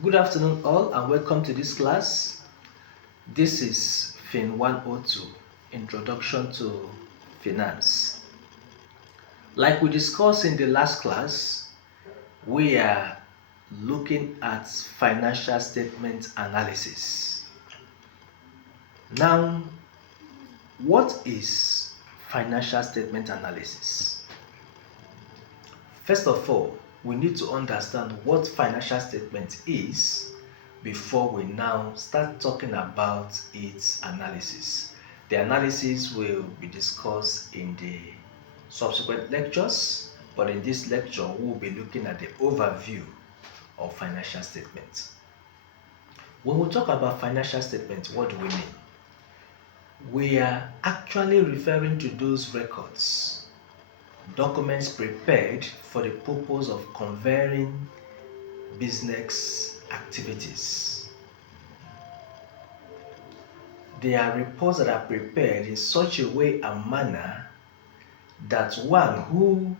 Good afternoon all and welcome to this class. This is Fin 102, Introduction to Finance. Like we discussed in the last class, we are looking at financial statement analysis. Now, what is financial statement analysis? First of all, we need to understand what financial statement is before we now start talking about its analysis. The analysis will be discussed in the subsequent lectures, but in this lecture we will be looking at the overview of financial statements. When we talk about financial statements, what do we mean? We are actually referring to those records, documents prepared for the purpose of conveying business activities. They are reports that are prepared in such a way and manner that one who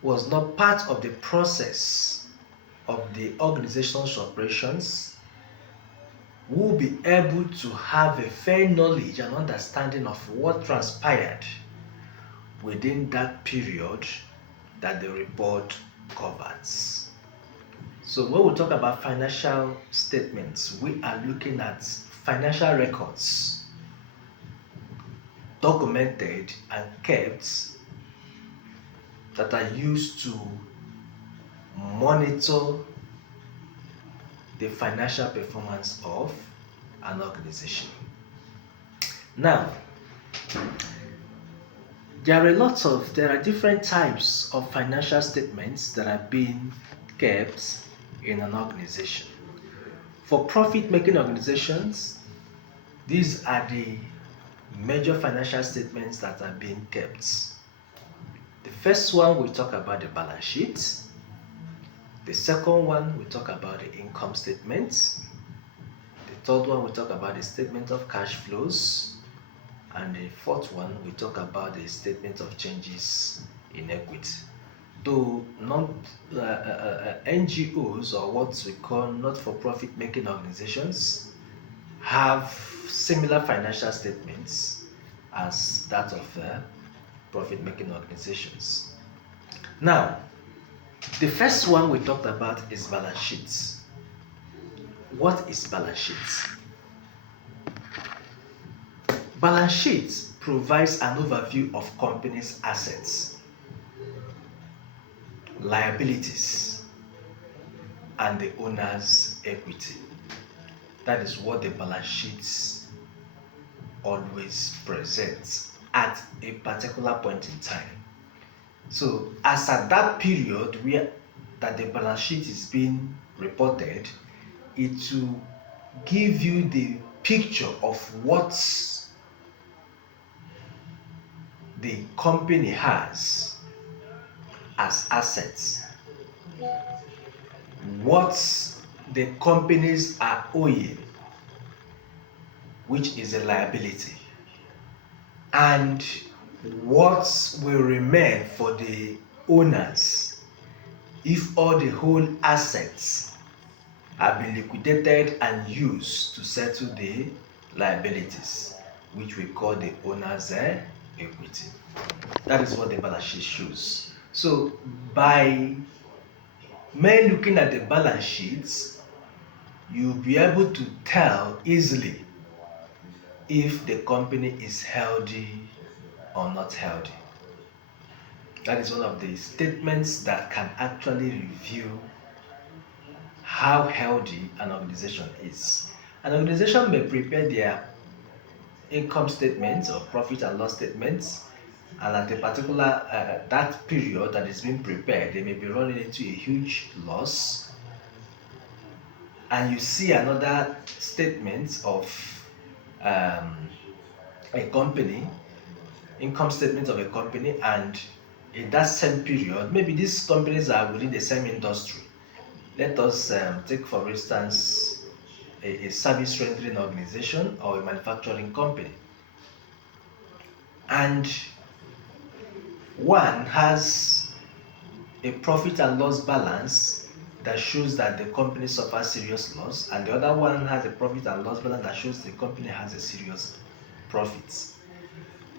was not part of the process of the organization's operations will be able to have a fair knowledge and understanding of what transpired within that period that the report covers. So when we talk about financial statements, we are looking at financial records documented and kept that are used to monitor the financial performance of an organization. Now, there are different types of financial statements that are being kept in an organization. For profit-making organizations, these are the major financial statements that are being kept. The first one, we talk about the balance sheet. The second one, we talk about the income statement. The third one, we talk about the statement of cash flows. And the fourth one, we talk about the statement of changes in equity. Though NGOs, or what we call not-for-profit making organizations, have similar financial statements as that of profit-making organizations. Now, the first one we talked about is balance sheets. What is balance sheets? Balance sheet provides an overview of company's assets, liabilities, and the owner's equity. That is what the balance sheets always presents at a particular point in time. So as at that period that the balance sheet is being reported, it will give you the picture of what the company has as assets, what the companies are owing, which is a liability, and what will remain for the owners if all the whole assets have been liquidated and used to settle the liabilities, which we call the owner's equity. That is what the balance sheet shows. So by merely looking at the balance sheets, you'll be able to tell easily if the company is healthy or not healthy. That is one of the statements that can actually reveal how healthy an organization is. An organization may prepare their income statements or profit and loss statements, and at a particular that period that is being prepared, they may be running into a huge loss, and you see another statement of a company, income statement of a company, and in that same period, maybe these companies are within the same industry. Let us take, for instance, a service rendering organization or a manufacturing company. And one has a profit and loss balance that shows that the company suffers serious loss, and the other one has a profit and loss balance that shows the company has a serious profit.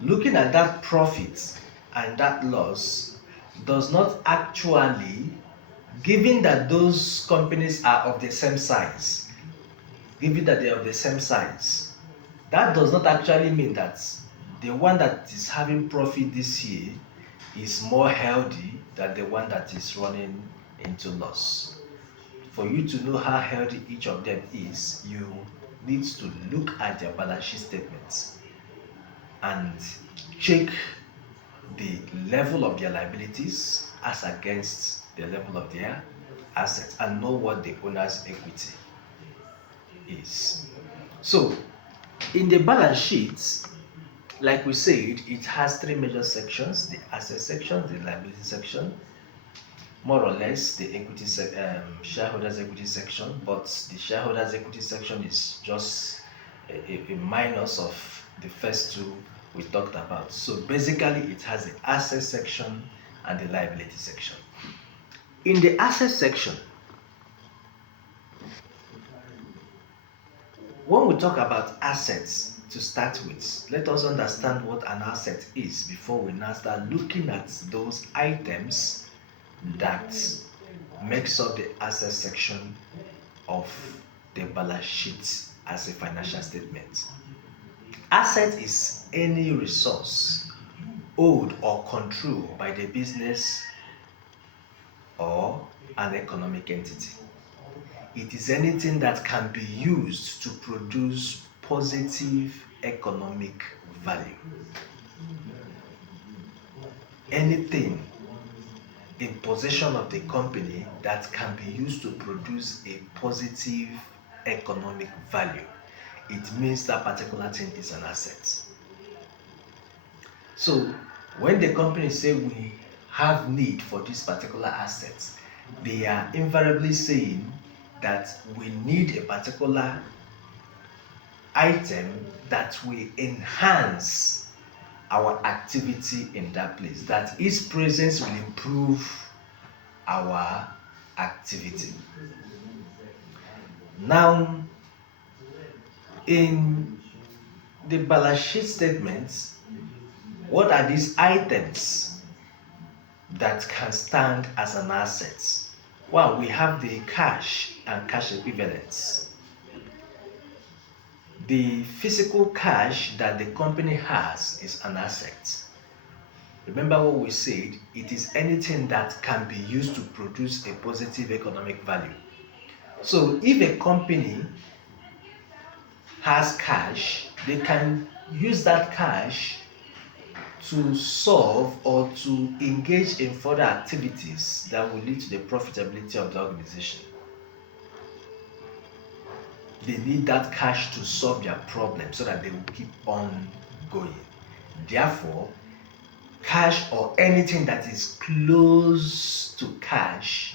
Looking at that profit and that loss does not actually, given that those companies are of the same size, given that they are of the same size, that does not actually mean that the one that is having profit this year is more healthy than the one that is running into loss. For you to know how healthy each of them is, you need to look at their balance sheet statements and check the level of their liabilities as against the level of their assets and know what the owner's equity is. So, in the balance sheet, like we said, it has three major sections: the asset section, the liability section, more or less the shareholders equity section. But the shareholders equity section is just a minus of the first two we talked about. So basically it has the asset section and the liability section. In the asset section, when we talk about assets, to start with, let us understand what an asset is before we now start looking at those items that makes up the asset section of the balance sheet as a financial statement. Asset is any resource owned or controlled by the business or an economic entity. It is anything that can be used to produce positive economic value. Anything in possession of the company that can be used to produce a positive economic value, it means that particular thing is an asset. So when the company say we have need for this particular asset, they are invariably saying that we need a particular item that will enhance our activity in that place, that its presence will improve our activity. Now, in the balance sheet statements, what are these items that can stand as an asset? Well, we have the cash and cash equivalents. The physical cash that the company has is an asset. Remember what we said, it is anything that can be used to produce a positive economic value. So if a company has cash, they can use that cash to solve or to engage in further activities that will lead to the profitability of the organization. They need that cash to solve their problem so that they will keep on going. Therefore, cash or anything that is close to cash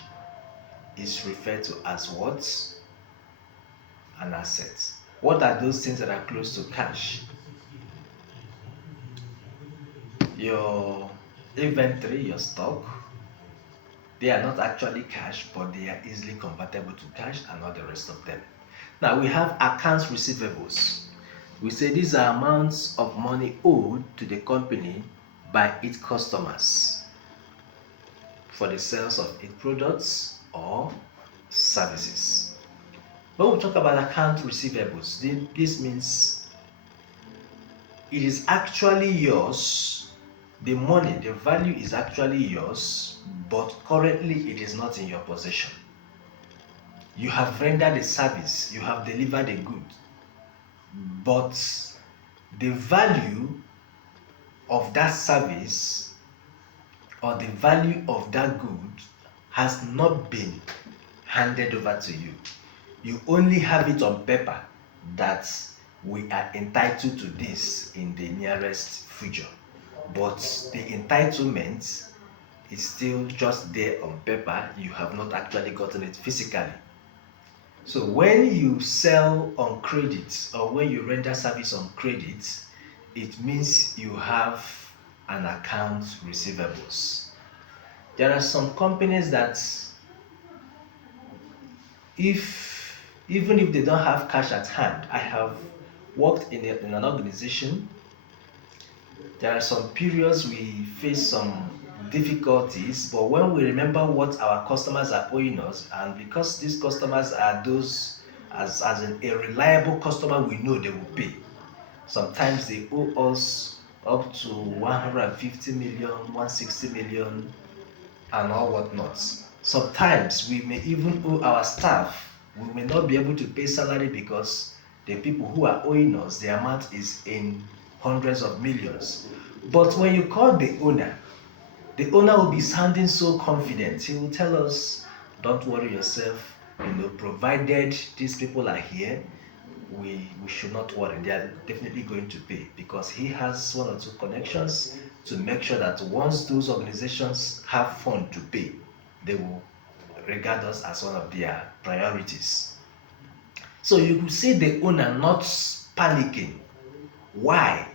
is referred to as what? An asset. What are those things that are close to cash? Your inventory, your stock, they are not actually cash, but they are easily convertible to cash, and all the rest of them. Now we have accounts receivables. We say these are amounts of money owed to the company by its customers for the sales of its products or services. When we talk about account receivables, this means it is actually yours. The money, the value is actually yours, but currently it is not in your possession. You have rendered a service, you have delivered a good, but the value of that service or the value of that good has not been handed over to you. You only have it on paper that we are entitled to this in the nearest future, but the entitlement is still just there on paper. You have not actually gotten it physically. So when you sell on credit or when you render service on credit, it means you have an account receivables. There are some companies that if even if they don't have cash at hand, I have worked in an organization. There are some periods we face some difficulties, but when we remember what our customers are owing us, and because these customers are those a reliable customer, we know they will pay. Sometimes they owe us up to 150 million, 160 million, and all whatnot. Sometimes we may even owe our staff. We may not be able to pay salary because the people who are owing us, the amount is in hundreds of millions. But when you call the owner will be sounding so confident. He will tell us, don't worry yourself, provided these people are here, we should not worry. They are definitely going to pay because he has one or two connections to make sure that once those organizations have fund to pay, they will regard us as one of their priorities. So you could see the owner not panicking. Why?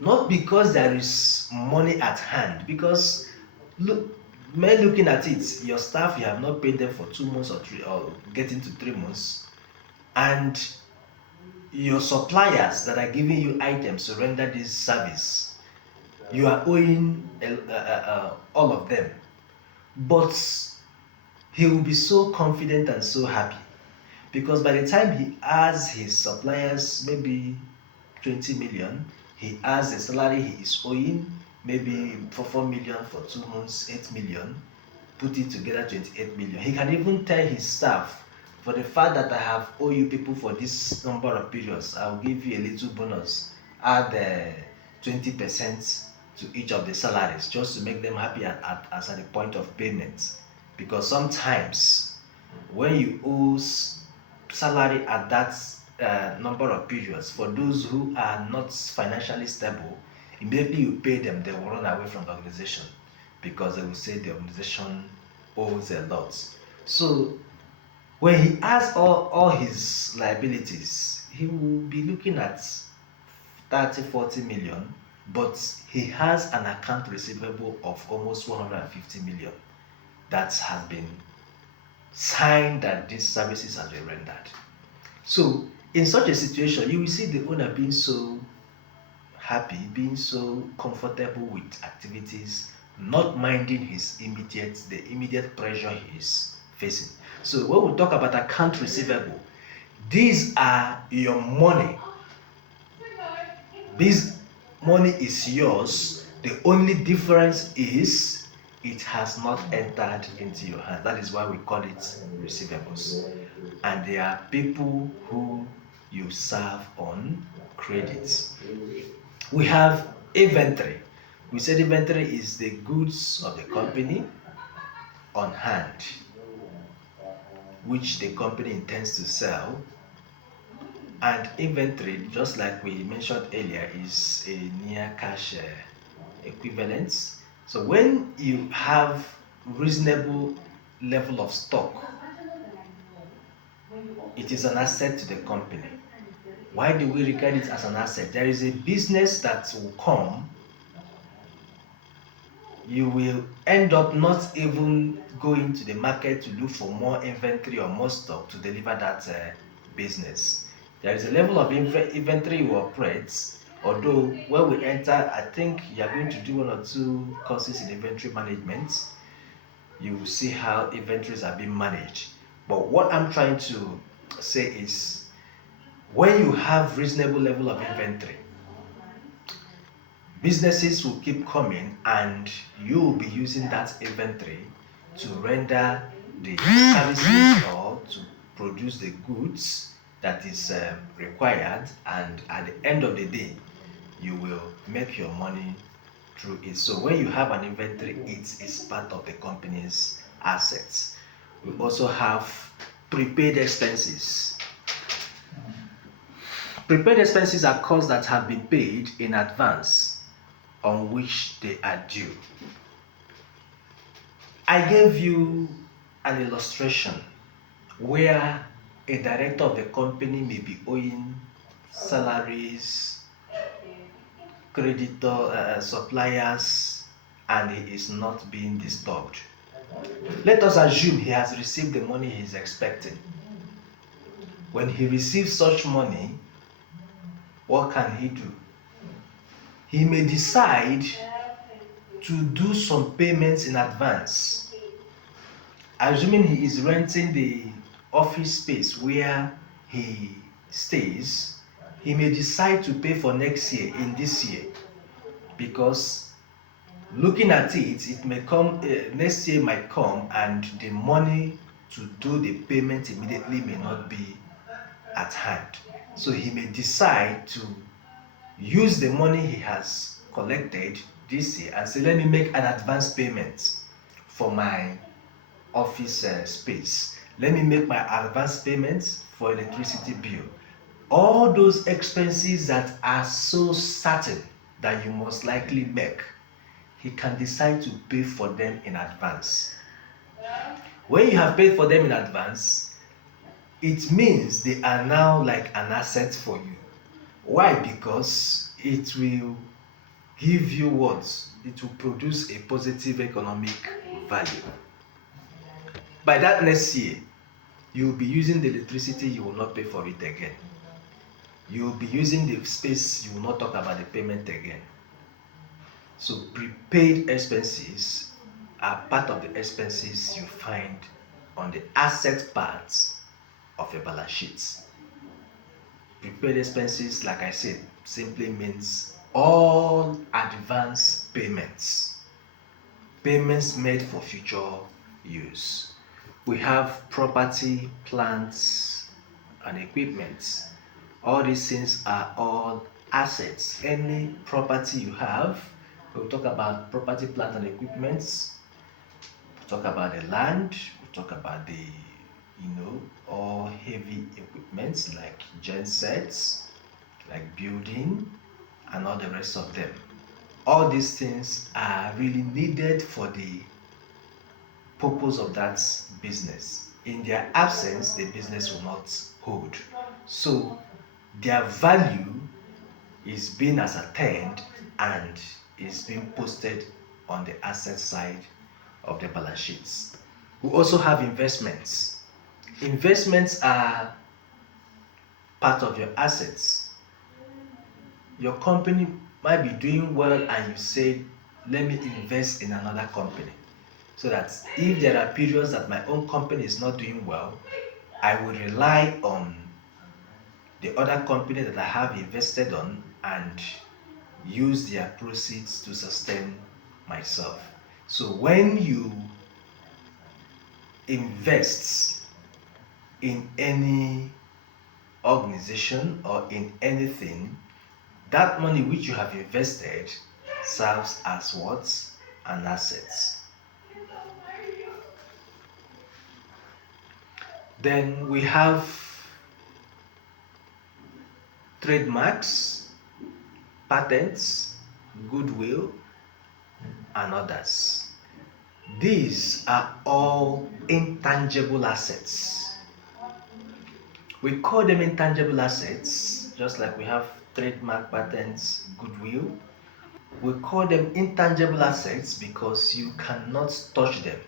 Not because there is money at hand, because look, men looking at it, your staff, you have not paid them for 2 months or three, or getting to 3 months, and your suppliers that are giving you items to render this service, you are owing all of them. But he will be so confident and so happy because by the time he has his suppliers maybe 20 million, he has the salary he is owing maybe for 4 million for 2 months, 8 million, put it together 28 million. He can even tell his staff, for the fact that I have owed you people for this number of periods, I'll give you a little bonus, add 20% to each of the salaries just to make them happy as at the point of payment. Because sometimes when you owe salary at that number of periods, for those who are not financially stable, immediately you pay them, they will run away from the organization because they will say the organization owes a lot. So when he has all his liabilities, he will be looking at 30-40 million, but he has an account receivable of almost 150 million that has been signed that these services have been rendered. So in such a situation, you will see the owner being so happy, being so comfortable with activities, not minding the immediate pressure he is facing. So when we talk about account receivable, these are your money. This money is yours. The only difference is it has not entered into your hand. That is why we call it receivables. And there are people who you serve on credits. We have inventory. We said inventory is the goods of the company on hand, which the company intends to sell. And inventory, just like we mentioned earlier, is a near cash equivalent. So when you have reasonable level of stock, it is an asset to the company. Why do we regard it as an asset? There is a business that will come, you will end up not even going to the market to look for more inventory or more stock to deliver that business. There is a level of inventory you operate, although when we enter, I think you are going to do 1 or 2 courses in inventory management. You will see how inventories are being managed. But what I'm trying to say is, when you have reasonable level of inventory, businesses will keep coming and you will be using that inventory to render the services or to produce the goods that is required, and at the end of the day you will make your money through it. So when you have an inventory, it is part of the company's assets. We also have prepaid expenses. Prepaid expenses are costs that have been paid in advance on which they are due. I gave you an illustration where a director of the company may be owing salaries, creditor, suppliers, and he is not being disturbed. Let us assume he has received the money he is expecting. When he receives such money, what can he do? He may decide to do some payments in advance. Assuming he is renting the office space where he stays, he may decide to pay for next year in this year, because looking at it, it may come, next year might come and the money to do the payment immediately may not be at hand. So he may decide to use the money he has collected this year and say, let me make an advance payment for my office space. Let me make my advance payments for electricity bill. All those expenses that are so certain that you must likely make, he can decide to pay for them in advance. When you have paid for them in advance, it means they are now like an asset for you. Why? Because it will give you what? It will produce a positive economic value. By that next year, you will be using the electricity, you will not pay for it again. You will be using the space, you will not talk about the payment again. So prepaid expenses are part of the expenses you find on the asset parts of a balance sheet. Prepaid expenses, like I said, simply means all advance payments made for future use. We have property, plants, and equipment. All these things are all assets. Any property you have, we'll talk about property, plant, and equipment. We'll talk about the land. We'll talk about the, all heavy equipment like gensets, like building, and all the rest of them. All these things are really needed for the purpose of that business. In their absence, the business will not hold. So their value is being ascertained and is being posted on the asset side of the balance sheets. We also have investments. Investments are part of your assets. Your company might be doing well and you say, let me invest in another company, so that if there are periods that my own company is not doing well, I will rely on the other company that I have invested on and use their proceeds to sustain myself. So when you invest in any organization or in anything, that money which you have invested serves as what? An asset. Then we have trademarks, patents, goodwill, and others. These are all intangible assets. We call them intangible assets, just like we have trademark, patents, goodwill. We call them intangible assets because you cannot touch them.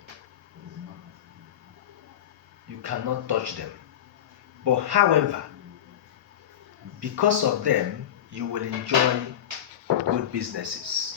You cannot touch them. But however, because of them, you will enjoy good businesses.